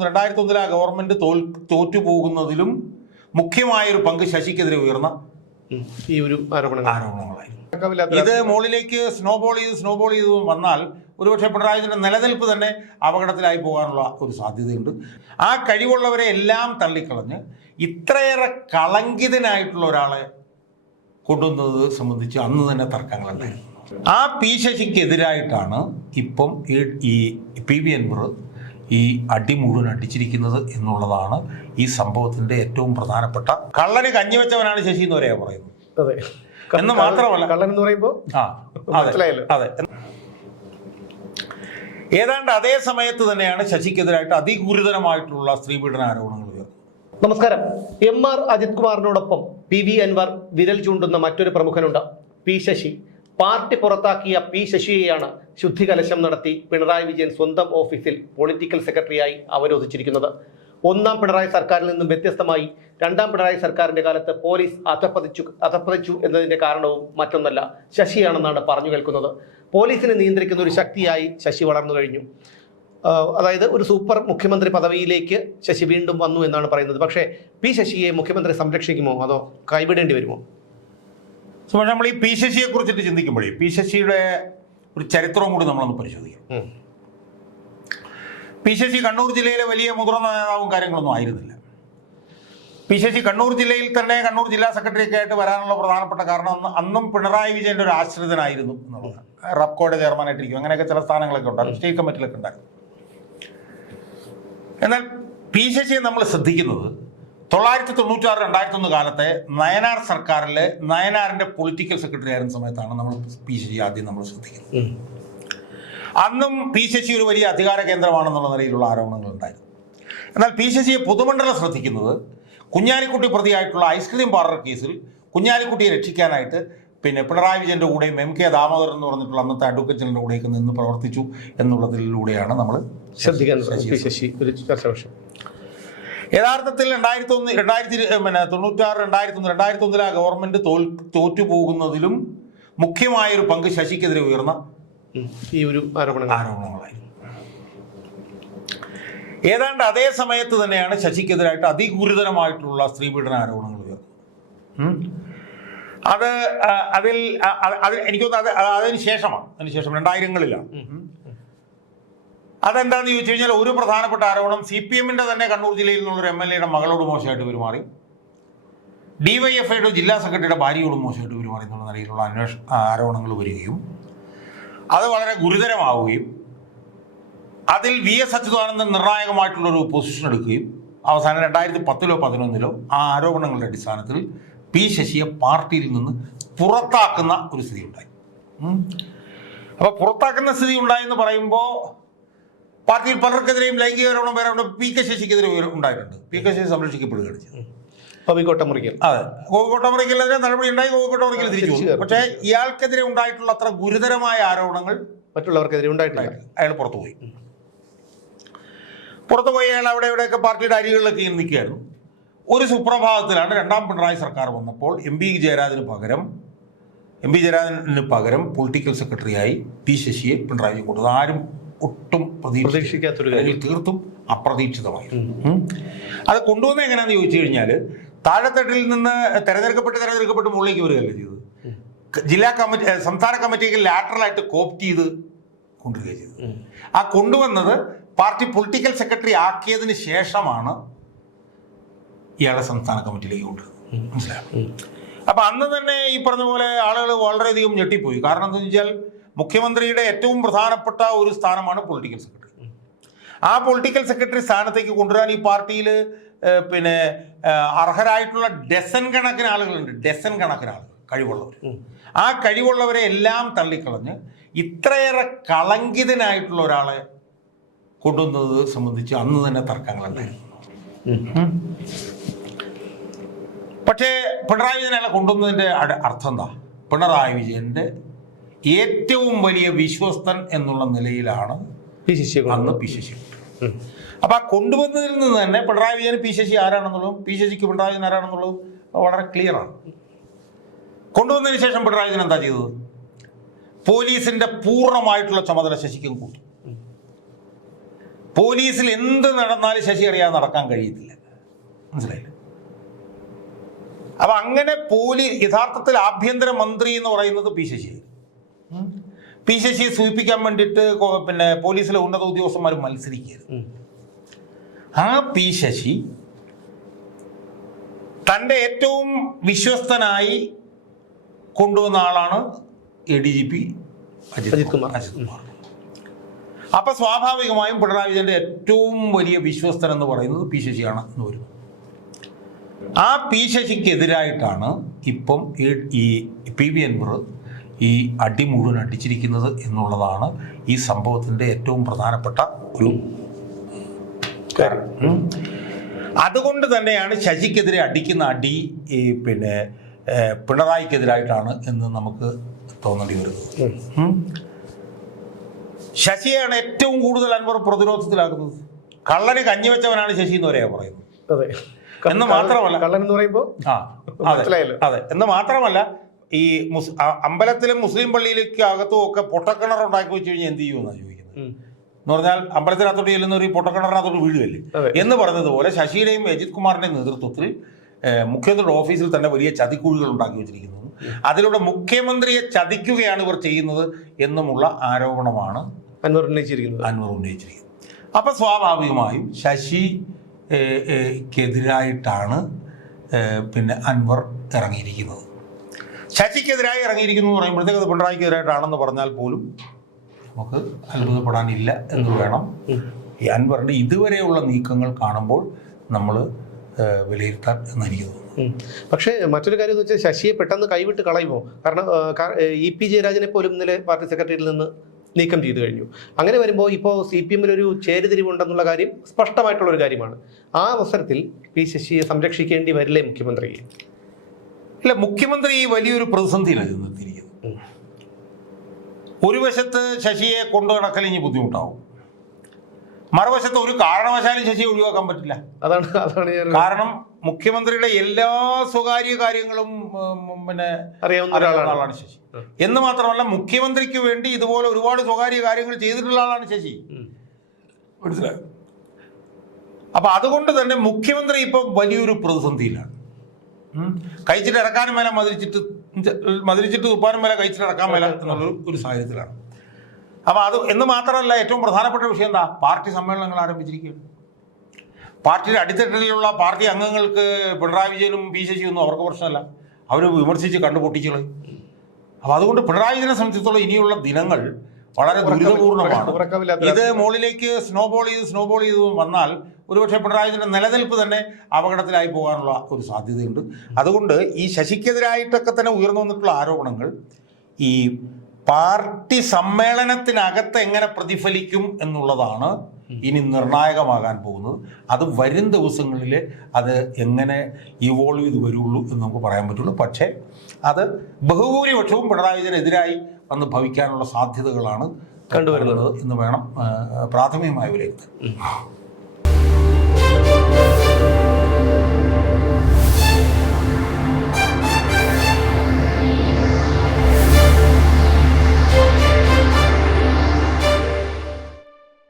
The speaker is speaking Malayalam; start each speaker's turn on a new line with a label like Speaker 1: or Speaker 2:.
Speaker 1: ഒന്ന് രണ്ടായിരത്തി ഒന്നിലാ ആ ഗവൺമെന്റ് തോൽ തോറ്റു പോകുന്നതിലും മുഖ്യമായൊരു പങ്ക് ശശിക്കെതിരെ ഉയർന്ന
Speaker 2: ഈ ഒരു ആരോപണങ്ങളായിരുന്നു
Speaker 1: ഇത് മുകളിലേക്ക് സ്നോബോൾ ചെയ്ത് സ്നോബോൾ ചെയ്ത് വന്നാൽ ഒരുപക്ഷെ പിണറായി വിജയന്റെ നിലനിൽപ്പ് തന്നെ അപകടത്തിലായി പോകാനുള്ള ഒരു സാധ്യതയുണ്ട്. ആ കഴിവുള്ളവരെ എല്ലാം തള്ളിക്കളഞ്ഞ് ഇത്രയേറെ കളങ്കിതനായിട്ടുള്ള ഒരാളെ കൊണ്ടുവന്നത് സംബന്ധിച്ച് അന്ന് തന്നെ തർക്കങ്ങളുണ്ടായിരുന്നു. ആ പി ശശിക്കെതിരായിട്ടാണ് ഇപ്പം ഈ- ഈ പി വി അൻവർ ഈ അടി മുഴുവൻ അടിച്ചിരിക്കുന്നത് എന്നുള്ളതാണ് ഈ സംഭവത്തിന്റെ ഏറ്റവും പ്രധാനപ്പെട്ട കള്ളന് കഞ്ഞിവെച്ചവനാണ് ശശി എന്ന് വരെയാ പറയുന്നത്.
Speaker 2: അതെ.
Speaker 1: എന്ന് മാത്രമല്ല
Speaker 2: കള്ളൻ എന്ന് പറയുമ്പോ
Speaker 1: ആ അതെ ഏതാണ്ട് അതേ സമയത്ത് തന്നെയാണ് ശശിക്കെതിരായിട്ട് അതിഗുരുതരമായിട്ടുള്ള സ്ത്രീപീഡന ആരോപണങ്ങൾ ഉയർന്നത്.
Speaker 2: നമസ്കാരം. എം ആർ അജിത് കുമാറിനോടൊപ്പം പി വി അൻവർ വിരൽ ചൂണ്ടുന്ന മറ്റൊരു പ്രമുഖനുണ്ട് പി ശശി. പാർട്ടി പുറത്താക്കിയ പി ശശിയെയാണ് ശുദ്ധികലശം നടത്തി പിണറായി വിജയൻ സ്വന്തം ഓഫീസിൽ പൊളിറ്റിക്കൽ സെക്രട്ടറിയായി അവരോധിച്ചിരിക്കുന്നത്. ഒന്നാം പിണറായി സർക്കാരിൽ നിന്നും വ്യത്യസ്തമായി രണ്ടാം പിണറായി സർക്കാരിന്റെ കാലത്ത് പോലീസ് അധപ്പതിച്ചു അധപ്പതിച്ചു എന്നതിന്റെ കാരണവും മറ്റൊന്നല്ല ശശിയാണെന്നാണ് പറഞ്ഞു കേൾക്കുന്നത്. പോലീസിനെ നിയന്ത്രിക്കുന്ന ഒരു ശക്തിയായി ശശി വളർന്നു കഴിഞ്ഞു. അതായത് ഒരു സൂപ്പർ മുഖ്യമന്ത്രി പദവിയിലേക്ക് ശശി വീണ്ടും വന്നു എന്നാണ് പറയുന്നത്. പക്ഷേ പി ശശിയെ മുഖ്യമന്ത്രി സംരക്ഷിക്കുമോ? അതോ കൈവിടേണ്ടി വരുമോ?
Speaker 1: സോ, പക്ഷേ നമ്മൾ ഈ പി ശശിയെ കുറിച്ചിട്ട് ചിന്തിക്കുമ്പോഴേ പി ശശിയുടെ ഒരു ചരിത്രവും കൂടി നമ്മളൊന്ന് പരിശോധിക്കണം
Speaker 2: ഉം.
Speaker 1: പി ശശി കണ്ണൂർ ജില്ലയിലെ വലിയ മുതിർന്ന നേതാവും കാര്യങ്ങളൊന്നും ആയിരുന്നില്ല. പി ശശി കണ്ണൂർ ജില്ലയിൽ തന്നെ കണ്ണൂർ ജില്ലാ സെക്രട്ടറി ഒക്കെ ആയിട്ട് വരാനുള്ള പ്രധാനപ്പെട്ട കാരണം അന്ന് അന്നും പിണറായി വിജയന്റെ ഒരു ആശ്രിതനായിരുന്നു എന്നുള്ളതാണ് റബ്കോയുടെ ചെയർമാനായിട്ടിരിക്കും. അങ്ങനെയൊക്കെ ചില സ്ഥാനങ്ങളൊക്കെ ഉണ്ടായിരുന്നു. സ്റ്റേറ്റ് കമ്മിറ്റിയിലൊക്കെ ഉണ്ടായിരുന്നു. എന്നാൽ പി ശശിയെ നമ്മൾ ശ്രദ്ധിക്കുന്നത് തൊള്ളായിരത്തി തൊണ്ണൂറ്റാറ് രണ്ടായിരത്തി ഒന്ന് കാലത്തെ നയനാർ സർക്കാരിലെ നയനാറിന്റെ പൊളിറ്റിക്കൽ സെക്രട്ടറി ആയിരുന്ന സമയത്താണ് നമ്മൾ പി ശശി ആദ്യം നമ്മൾ ശ്രദ്ധിക്കുന്നത്. അന്നും പി ശശി ഒരു വലിയ അധികാര കേന്ദ്രമാണെന്നുള്ള നിലയിലുള്ള ആരോപണങ്ങൾ ഉണ്ടായിരുന്നു എന്നാൽ പി ശശിയെ പൊതുമണ്ഡലം ശ്രദ്ധിക്കുന്നത് കുഞ്ഞാലിക്കുട്ടി പ്രതിയായിട്ടുള്ള ഐസ്ക്രീം പാർലർ കേസിൽ കുഞ്ഞാലിക്കുട്ടിയെ രക്ഷിക്കാനായിട്ട് പിന്നെ പിണറായി വിജയന്റെ കൂടെയും എം കെ ദാമോദരൻ എന്ന് പറഞ്ഞിട്ടുള്ള അന്നത്തെ അഡ്വക്കേറ്റ് ജനറലിന്റെ കൂടെയൊക്കെ നിന്ന് പ്രവർത്തിച്ചു എന്നുള്ളതിലൂടെയാണ് നമ്മൾ
Speaker 2: ശ്രദ്ധിക്കാൻ ശശി ഒരു
Speaker 1: യഥാർത്ഥത്തിൽ രണ്ടായിരത്തി ഒന്ന് രണ്ടായിരത്തി പിന്നെ തൊണ്ണൂറ്റാറ് രണ്ടായിരത്തി ഒന്ന് രണ്ടായിരത്തി ഒന്നിൽ ആ ഗവൺമെന്റ് തോൽ തോറ്റു പോകുന്നതിലും മുഖ്യമായൊരു പങ്ക് ശശിക്കെതിരെ ഉയർന്ന
Speaker 2: ഈ ഒരു ആരോപണങ്ങൾ.
Speaker 1: ആരോപണങ്ങളായിരുന്നു ഏതാണ്ട് അതേ സമയത്ത് തന്നെയാണ് ശശിക്കെതിരായിട്ട് അതിഗുരുതരമായിട്ടുള്ള സ്ത്രീ പീഡന ആരോപണങ്ങൾ ഉയർന്നത്. അത് അതിൽ അത് അത് എനിക്ക് തോന്നുന്നു അത് അതിന് ശേഷമാണ്. അതിന് ശേഷം രണ്ടായിരങ്ങളിലാണ്. ഉം. അതെന്താന്ന് ചോദിച്ചു കഴിഞ്ഞാൽ ഒരു പ്രധാനപ്പെട്ട ആരോപണം സി പി എമ്മിന്റെ തന്നെ കണ്ണൂർ ജില്ലയിൽ നിന്നുള്ള ഒരു എം എൽ എയുടെ മകളോട് മോശമായിട്ട് പെരുമാറി ഡിവൈഎഫ്ഐയുടെ ജില്ലാ സെക്രട്ടറിയുടെ ഭാര്യയോട് മോശമായിട്ട് പെരുമാറി എന്നുള്ള നിലയിലുള്ള അന്വേഷ ആരോപണങ്ങൾ വരികയും അത് വളരെ ഗുരുതരമാവുകയും അതിൽ വി എസ് അച്യുതാനന്ദൻ നിർണായകമായിട്ടുള്ള ഒരു പൊസിഷൻ എടുക്കുകയും അവസാനം രണ്ടായിരത്തി പത്തിലോ പതിനൊന്നിലോ ആ ആരോപണങ്ങളുടെ അടിസ്ഥാനത്തിൽ പി ശശിയെ പാർട്ടിയിൽ നിന്ന് പുറത്താക്കുന്ന ഒരു സ്ഥിതി ഉണ്ടായി അപ്പോൾ അപ്പൊ പുറത്താക്കുന്ന സ്ഥിതി ഉണ്ടായെന്ന് പറയുമ്പോൾ പാർട്ടിയിൽ പലർക്കെതിരെയും ലൈംഗിക വേറെ അവിടെ പി കെ ശശിക്കെതിരെ ഉണ്ടായിട്ടുണ്ട്. പി കെ ശശി സംരക്ഷിക്കപ്പെടുകയാണ് ചെയ്തത്.
Speaker 2: അതെ മുറിക്കൽ
Speaker 1: അതെ. കോഴിക്കോട്ടമറിക്കലിനെതിരെ നടപടി ഉണ്ടായി. കോഴിക്കോട്ടമറിക്കൽ തിരിച്ചു
Speaker 2: തിരിച്ചു.
Speaker 1: പക്ഷേ ഇയാൾക്കെതിരെ ഉണ്ടായിട്ടുള്ള അത്ര ഗുരുതരമായ ആരോപണങ്ങൾ
Speaker 2: മറ്റുള്ളവർക്കെതിരെ ഉണ്ടായിട്ടില്ല.
Speaker 1: അയാൾ പുറത്തുപോയി. പുറത്തുപോയി പുറത്തു പോയി അയാൾ അവിടെ ഇവിടെയൊക്കെ പാർട്ടിയുടെ അരികളിലൊക്കെ ഇങ്ങനെ നിൽക്കുകയായിരുന്നു. ഒരു സുപ്രഭാതത്തിലാണ് രണ്ടാം പിണറായി സർക്കാർ വന്നപ്പോൾ എം പി ജയരാജന് പകരം എം പി ജയരാജന് പകരം പൊളിറ്റിക്കൽ സെക്രട്ടറിയായി പി ശശിയെ പിണറായി കൊടുത്തത് ആരും ഒട്ടും പ്രതീക്ഷിക്കാത്ത
Speaker 2: പ്രതീക്ഷിക്കാത്തൊരു കാര്യം.
Speaker 1: അല്ലെങ്കിൽ തീർത്തും അപ്രതീക്ഷിതമായിരുന്നു. അത് കൊണ്ടുവന്ന എങ്ങനെയാണെന്ന് ചോദിച്ചു കഴിഞ്ഞാൽ താഴെത്തട്ടിൽ നിന്ന് തെരഞ്ഞെടുക്കപ്പെട്ട് തെരഞ്ഞെടുക്കപ്പെട്ട് മുകളിലേക്ക് വരികയല്ലേ ചെയ്തത്? ജില്ലാ കമ്മിറ്റി സംസ്ഥാന കമ്മിറ്റിക്ക് ലാറ്ററലായിട്ട് കോപ്റ്റ് ചെയ്ത് കൊണ്ടുവരിക ചെയ്തത്. ആ കൊണ്ടുവന്നത് പാർട്ടി പൊളിറ്റിക്കൽ സെക്രട്ടറി ആക്കിയതിന് ശേഷമാണ് ഇയാളെ സംസ്ഥാന കമ്മിറ്റിയിലേക്ക് കൊണ്ടുവരുന്നത്. മനസ്സിലായോ. അപ്പൊ അന്ന് തന്നെ ഈ പറഞ്ഞ പോലെ ആളുകൾ വളരെയധികം ഞെട്ടിപ്പോയി. കാരണം എന്താണെന്ന് വെച്ചാൽ മുഖ്യമന്ത്രിയുടെ ഏറ്റവും പ്രധാനപ്പെട്ട ഒരു സ്ഥാനമാണ് പൊളിറ്റിക്കൽ സെക്രട്ടറി ആ പൊളിറ്റിക്കൽ സെക്രട്ടറി സ്ഥാനത്തേക്ക് കൊണ്ടുവരാൻ ഈ പാർട്ടിയിൽ പിന്നെ അർഹരായിട്ടുള്ള ഡസൻ കണക്കിന് ആളുകളുണ്ട്. ഡസൻ കണക്കിന് ആളുകൾ കഴിവുള്ളവർ. ആ കഴിവുള്ളവരെ എല്ലാം തള്ളിക്കളഞ്ഞ് ഇത്രയേറെ കളങ്കിതനായിട്ടുള്ള ഒരാളെ കൊണ്ടുവന്നത് സംബന്ധിച്ച് അന്ന് തന്നെ തർക്കങ്ങളുണ്ടായിരുന്നു. പക്ഷേ പിണറായി വിജയൻ അയാളെ കൊണ്ടുവന്നതിന്റെ അർത്ഥം എന്താ? പിണറായി വിജയന്റെ ഏറ്റവും വലിയ വിശ്വസ്തൻ എന്നുള്ള നിലയിലാണ്
Speaker 2: പി
Speaker 1: അന്ന്. പി ശശി. അപ്പൊ ആ കൊണ്ടുവന്നതിൽ നിന്ന് തന്നെ പിണറായി വിജയൻ പി ശശി ആരാണെന്നുള്ളതും പി ശശിക്ക് പിണറായി വിജയൻ ആരാണെന്നുള്ളതും വളരെ ക്ലിയറാണ് കൊണ്ടുവന്നതിന് ശേഷം പിണറായി വിജയൻ എന്താ ചെയ്തത്? പോലീസിന്റെ പൂർണമായിട്ടുള്ള ചുമതല ശശിക്കും കൂട്ടി പോലീസിൽ എന്ത് നടന്നാലും ശശി അറിയാതെ നടക്കാൻ കഴിയത്തില്ല. മനസ്സിലായില്ല? അപ്പൊ അങ്ങനെ പോലീസ് യഥാർത്ഥത്തിൽ ആഭ്യന്തര മന്ത്രി എന്ന് പറയുന്നത് പി ഉം. പി ശശിയെ സൂചിപ്പിക്കാൻ വേണ്ടിയിട്ട് പിന്നെ പോലീസിലെ ഉന്നത ഉദ്യോഗസ്ഥന്മാർ
Speaker 2: മത്സരിക്കരുത്.
Speaker 1: ആ പി ശശി തന്റെ ഏറ്റവും വിശ്വസ്തനായി കൊണ്ടുവന്ന ആളാണ് A D G P
Speaker 2: Ajith Kumar.
Speaker 1: Ajith Kumar. അപ്പൊ സ്വാഭാവികമായും പിണറായി വിജയന്റെ ഏറ്റവും വലിയ വിശ്വസ്തൻ എന്ന് പറയുന്നത് പി ശശിയാണ് എന്ന് വരും. ആ പി ശശിക്കെതിരായിട്ടാണ് ഇപ്പം ഈ- ഈ പി വി അൻവർ ഈ അടി മുഴുവൻ അടിച്ചിരിക്കുന്നത് എന്നുള്ളതാണ് ഈ സംഭവത്തിന്റെ ഏറ്റവും പ്രധാനപ്പെട്ട ഒരു അതുകൊണ്ട് തന്നെയാണ് ശശിക്കെതിരെ അടിക്കുന്ന അടി ഈ പിന്നെ പിണറായിക്കെതിരായിട്ടാണ് എന്ന് നമുക്ക് തോന്നേണ്ടി വരുന്നത്. ശശിയാണ് ഏറ്റവും കൂടുതൽ അൻവർ പ്രതിരോധത്തിലാക്കുന്നത് കള്ളന് കഞ്ഞിവെച്ചവനാണ് ശശി എന്ന് വരെയാ പറയുന്നത്. എന്ന് മാത്രമല്ല-
Speaker 2: കള്ളൻ എന്ന് പറയുമ്പോൾ
Speaker 1: ആ. അതെ. എന്ന് മാത്രമല്ല ഈ മുസ് അമ്പലത്തിലും മുസ്ലിം പള്ളിയിലേക്ക് അകത്തും ഒക്കെ പൊട്ടക്കിണർ ഉണ്ടാക്കി വെച്ച് കഴിഞ്ഞാൽ എന്ത് ചെയ്യുമെന്നാണ് ചോദിക്കുന്നത്. എന്ന് പറഞ്ഞാൽ അമ്പലത്തിനകത്തോട്ട് ചെല്ലുന്ന ഒരു പൊട്ടക്കിണറിനകത്തോട്ട് വീഴുകയല്ലേ. എന്ന് പറഞ്ഞതുപോലെ ശശിയുടെയും അജിത് കുമാറിന്റെയും നേതൃത്വത്തിൽ മുഖ്യമന്ത്രിയുടെ ഓഫീസിൽ തന്നെ വലിയ ചതിക്കുഴികൾ ഉണ്ടാക്കി വെച്ചിരിക്കുന്നു. അതിലൂടെ മുഖ്യമന്ത്രിയെ ചതിക്കുകയാണ് ഇവർ ചെയ്യുന്നത് എന്നുമുള്ള ആരോപണമാണ്
Speaker 2: അൻവർ ഉന്നയിച്ചിരിക്കുന്നത്.
Speaker 1: അൻവർ ഉന്നയിച്ചിരിക്കുന്നത്. അപ്പം സ്വാഭാവികമായും ശശി ക്കെതിരായിട്ടാണ് പിന്നെ അൻവർ ഇറങ്ങിയിരിക്കുന്നത്. ശശിക്കെതിരായി ഇറങ്ങിയിരിക്കുന്നു എന്ന് പറയുമ്പോഴത്തേക്ക് അത് പിണറായിക്കെതിരായിട്ടാണെന്ന് പറഞ്ഞാൽ പോലും നമുക്ക് അത്ഭുതപ്പെടാനില്ല എന്ന് വേണം. ഈ അൻവറിന്റെ ഇതുവരെയുള്ള നീക്കങ്ങൾ കാണുമ്പോൾ നമ്മൾ വിലയിരുത്താൻ എന്ന് എനിക്ക് തോന്നുന്നു.
Speaker 2: പക്ഷേ മറ്റൊരു കാര്യം എന്ന് വെച്ചാൽ ശശിയെ പെട്ടെന്ന് കൈവിട്ട് കളയുമോ? കാരണം ഇ പി ജയരാജനെ പോലും ഇന്നലെ പാർട്ടി സെക്രട്ടറിയിൽ നിന്ന് നീക്കം ചെയ്തു കഴിഞ്ഞു. അങ്ങനെ വരുമ്പോൾ ഇപ്പോൾ സി പി എമ്മിൽ ഒരു ചേരുതിരിവുണ്ടെന്നുള്ള കാര്യം സ്പഷ്ടമായിട്ടുള്ള ഒരു കാര്യമാണ്. ആ അവസരത്തിൽ പി ശശിയെ സംരക്ഷിക്കേണ്ടി വരില്ലേ മുഖ്യമന്ത്രി
Speaker 1: ഇല്ല മുഖ്യമന്ത്രി ഈ വലിയൊരു പ്രതിസന്ധിയിലാണ് ഇത് നിർത്തിയിരിക്കുന്നത്. ഒരു വശത്ത് ശശിയെ കൊണ്ടു നടക്കൽ ഇനി ബുദ്ധിമുട്ടാവും. മറുവശത്ത് ഒരു കാരണവശാലും ശശിയെ ഒഴിവാക്കാൻ പറ്റില്ല.
Speaker 2: അതാണ് അതാണ്
Speaker 1: കാരണം മുഖ്യമന്ത്രിയുടെ എല്ലാ സ്വകാര്യ കാര്യങ്ങളും പിന്നെ
Speaker 2: അറിയാവുന്ന ഒരാളാണ്.
Speaker 1: ആളാണ് ശശി. എന്ന് മാത്രമല്ല മുഖ്യമന്ത്രിക്ക് വേണ്ടി ഇതുപോലെ ഒരുപാട് സ്വകാര്യ കാര്യങ്ങൾ ചെയ്തിട്ടുള്ള ആളാണ് ശശി. മനസ്സിലായി? അപ്പൊ അതുകൊണ്ട് തന്നെ മുഖ്യമന്ത്രി ഇപ്പൊ വലിയൊരു പ്രതിസന്ധിയിലാണ്. കഴിച്ചിട്ട് ഇറക്കാനും മേല മതിരിച്ചിട്ട് മതിരിച്ചിട്ട് തുപ്പാനും മേല കഴിച്ചിട്ട് ഇറക്കാൻ മേല എന്നുള്ള ഒരു സാഹചര്യത്തിലാണ്. അപ്പൊ അത് എന്ന് മാത്രമല്ല ഏറ്റവും പ്രധാനപ്പെട്ട വിഷയം എന്താ? പാർട്ടി സമ്മേളനങ്ങൾ ആരംഭിച്ചിരിക്കുകയാണ്. പാർട്ടിയുടെ അടിത്തട്ടിലുള്ള പാർട്ടി അംഗങ്ങൾക്ക് പിണറായി വിജയനും പി ശശിയൊന്നും അവർക്ക് പ്രശ്നമല്ല. അവർ വിമർശിച്ച് കണ്ടുപൊട്ടിച്ചുകളയും. അപ്പൊ അതുകൊണ്ട് പിണറായി വിജയനെ സംബന്ധിച്ചിടത്തോളം ഇനിയുള്ള ദിനങ്ങൾ വളരെ
Speaker 2: ദുരിതപൂർണമാണ്
Speaker 1: ഇത് മുകളിലേക്ക് സ്നോബോൾ ചെയ്ത് സ്നോബോൾ ചെയ്ത് വന്നാൽ ഒരുപക്ഷെ പിണറായി വിജയന്റെ നിലനിൽപ്പ് തന്നെ അപകടത്തിലായി പോകാനുള്ള ഒരു സാധ്യതയുണ്ട്. അതുകൊണ്ട് ഈ ശശിക്കെതിരായിട്ടൊക്കെ തന്നെ ഉയർന്നു വന്നിട്ടുള്ള ആരോപണങ്ങൾ ഈ പാർട്ടി സമ്മേളനത്തിനകത്ത് എങ്ങനെ പ്രതിഫലിക്കും എന്നുള്ളതാണ് ഇനി നിർണായകമാകാൻ പോകുന്നത്. അത് വരും ദിവസങ്ങളിൽ അത് എങ്ങനെ ഇവോൾവ് ചെയ്ത് വരുള്ളൂ എന്ന് നമുക്ക് പറയാൻ പറ്റുള്ളൂ. പക്ഷേ അത് ബഹുഭൂരിപക്ഷവും പിണറായി വിജയനെതിരായി വന്ന് ഭവിക്കാനുള്ള സാധ്യതകളാണ്
Speaker 2: കണ്ടുവരുന്നത്.
Speaker 1: എന്ന് വേണം പ്രാഥമികമായ വിലയിരുത്താൻ.